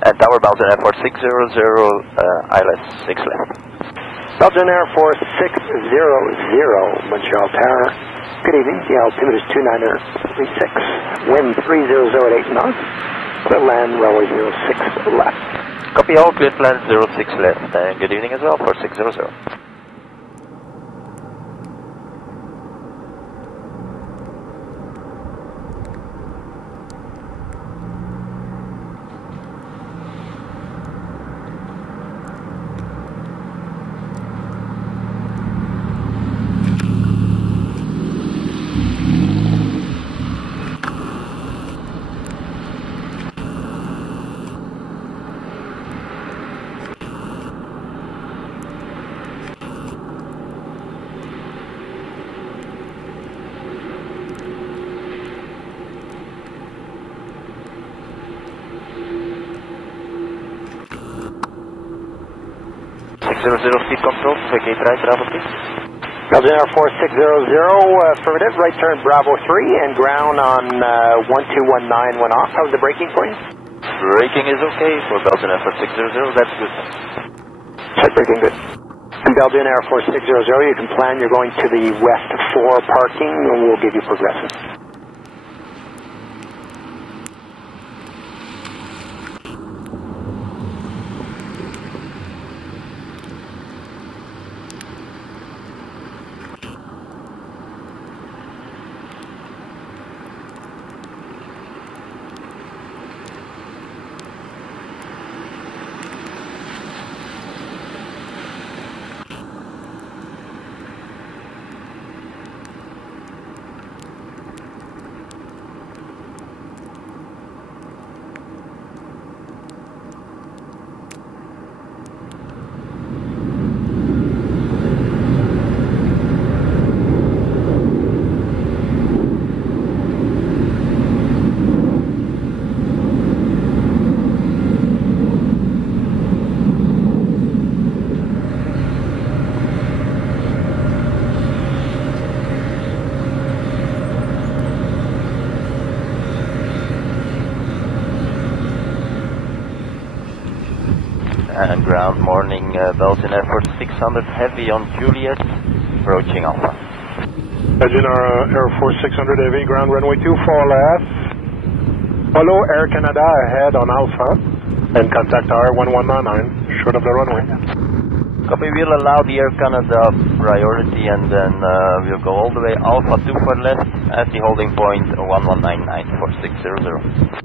And Tower Belgian Air Force 600, ILS 6 left. Belgian Air Force 600, Montreal Tower. Good evening, the altimeter is 2936. Wind 3008 knots. Clear land, runway 06 left. Copy all, clear land 06 left. And good evening as well for 600. 600 speed control, vacate right, Bravo 3. Belgian Air Force 600, affirmative, right turn Bravo 3 and ground on 1219 went off. How's the braking for you? Braking is okay for Belgian Air Force 600, that's good. Check braking good. And Belgian Air Force 600, you can plan you're going to the West 4 parking and we'll give you progressive. And ground morning, Belgian Air Force 600 heavy on Juliet, approaching Alpha. Belgian Air Force 600 heavy, ground runway 24 left. Follow Air Canada ahead on Alpha and contact Tower 1199 short of the runway. Copy, we'll allow the Air Canada priority and then we'll go all the way Alpha 2 for left at the holding point 1199 for 600.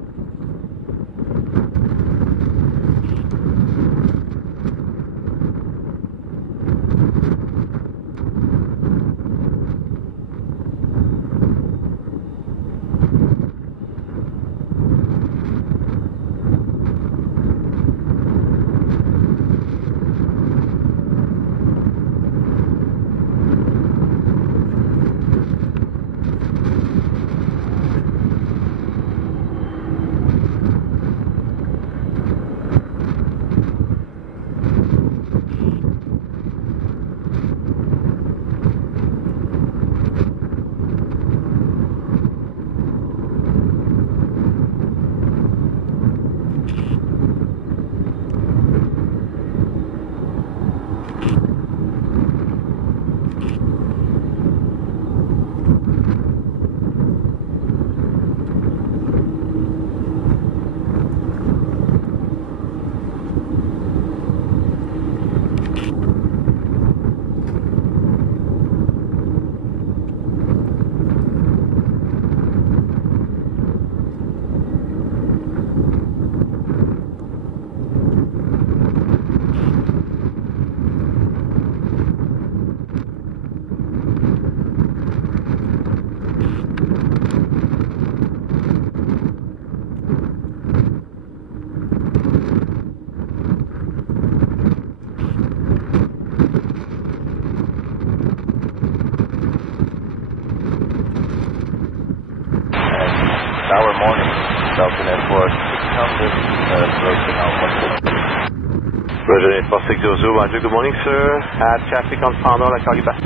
Tower morning, Belgian Air Force 600, approaching Alpha 6. Belgian Air Force 600, Roger, good morning sir. Traffic on Founder, I call you back.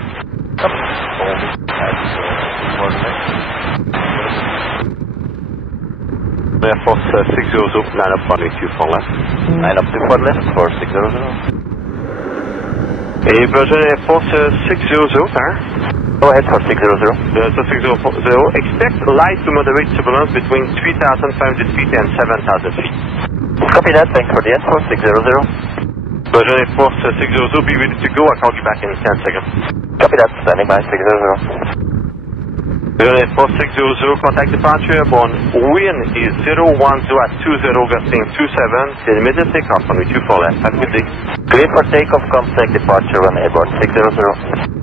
Copy. Hold at coordinates. Air Force 600, 9 up runway 24 left. 9 up 24 left for 600. Belgian Air Force 600, sir. Go ahead for 600. Delta 600, expect light to moderate turbulence between 3,500 feet and 7,000 feet. Copy that, thanks for the info, 600. Belgian Air Force 600, be ready to go, I'll call you back in 10 seconds. Copy that, standing by, 600. Belgian Air Force 600, contact departure, airborne, wind is 010 at 20, gusting 27, till immediate takeoff on 24 left, have a good day. Clear for takeoff, contact departure on airborne 600.